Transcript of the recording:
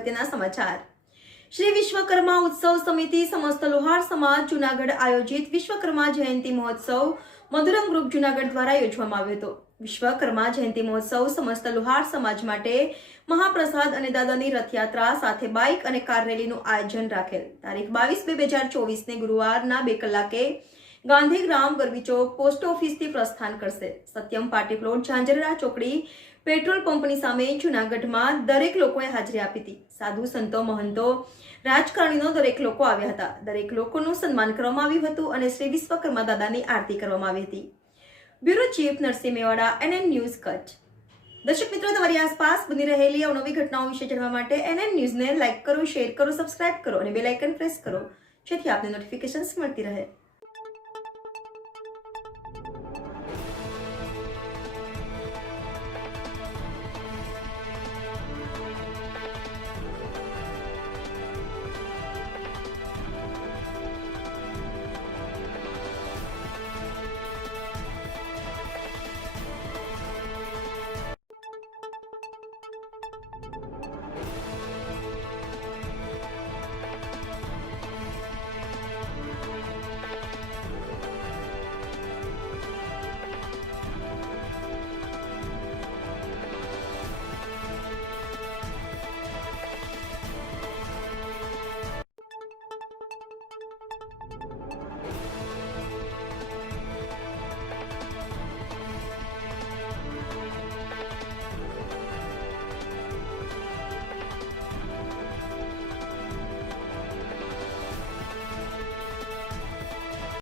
અગત્યના સમાચાર। શ્રી વિશ્વકર્મા ઉત્સવ સમિતિ સમસ્ત લોહાર સમાજ જૂનાગઢ આયોજિત વિશ્વકર્મા જયંતિ મહોત્સવ મધુરમ ગ્રુપ જૂનાગઢ દ્વારા યોજવામાં આવ્યો હતો। વિશ્વકર્મા જયંતિ મહોત્સવ સમસ્ત લોહાર સમાજ માટે મહાપ્રસાદ અને દાદાની રથયાત્રા સાથે બાઇક અને કાર રેલીનું આયોજન રાખેલ। તારીખ 22/2/2024 ને ગુરુવારના 2 કલાકે ગાંધીગ્રામ ગરવી ચોક પોસ્ટ ઓફિસથી પ્રસ્થાન કરશે। સત્યમ પાર્ટી પ્લોટ ઝાંઝરા ચોકડી પેટ્રોલ પંપની સામે જૂનાગઢમાં દરેક લોકોએ હાજરી આપી હતી। સાધુ સંતો મહંતો રાજકારણીનો દરેક લોકો આવ્યા હતા। દરેક લોકોનું સન્માન કરવામાં આવ્યું હતું અને શ્રી વિશ્વકર્મા દાદાની આરતી કરવામાં આવી હતી। Bureau chief Narsinh Mewada, NN news Kutch. દર્શક મિત્રો, તમારી આસપાસ બની રહેલી અવનવી ઘટનાઓ વિશે જાણવા માટે NN ન્યૂઝને લાઇક કરો, શેર કરો, સબસ્ક્રાઇબ કરો અને બેલ આઇકન પ્રેસ કરો, જેથી આપને નોટિફિકેશન્સ મળતી રહે।